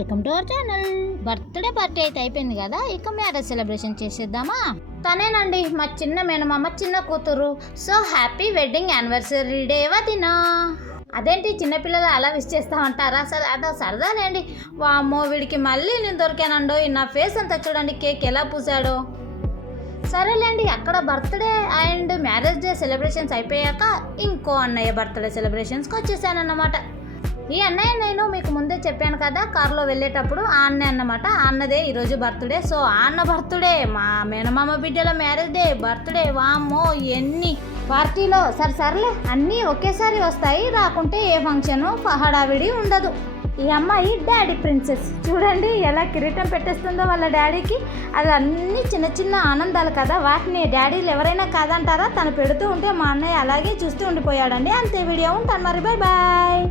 Welcome to our channel. Birthday party అయితే అయిపోయింది కదా, ఇక మ్యారేజ్ సెలబ్రేషన్ చేసేద్దామా. తనేనండి మా చిన్న మేనమామ చిన్న కూతురు. So happy wedding anniversary day వదినా. అదేంటి చిన్నపిల్లలు అలా విష్ చేస్తామంటారా? సరే అదో సరదాలేండి. వామ్మో వీడికి మళ్ళీ నేను దొరికానండో. నా ఫేస్ అంతా చూడండి, కేక్ ఎలా పూసాడో. సరేలేండి, అక్కడ birthday and marriage day celebrations అయిపోయాక ఇంకో అన్నయ్య బర్త్డే సెలబ్రేషన్స్కి వచ్చేసానన్నమాట. ఈ అన్నయ్య నేను మీకు ముందే చెప్పాను కదా, కారులో వెళ్ళేటప్పుడు ఆ అన్నయ్య అన్నమాట. ఆ అన్నదే ఈరోజు బర్త్డే. సో ఆ అన్న బర్త్డే, మా మేనమామ బిడ్డల మ్యారేజ్ డే, బర్త్డే. వామ్మో ఎన్ని పార్టీలో. సర్లే అన్నీ ఒకేసారి వస్తాయి, రాకుంటే ఏ ఫంక్షను హడావిడి ఉండదు. ఈ అమ్మాయి డాడీ ప్రిన్సెస్. చూడండి ఎలా కిరీటం పెట్టేస్తుందో వాళ్ళ డాడీకి. అది అన్నీ చిన్న చిన్న ఆనందాలు కదా, వాటిని డాడీలు ఎవరైనా కాదంటారా? తను పెడుతూ ఉంటే మా అన్నయ్య అలాగే చూస్తూ ఉండిపోయాడండి. అంతే, వీడియో ఉంటాను మరి. Bye bye.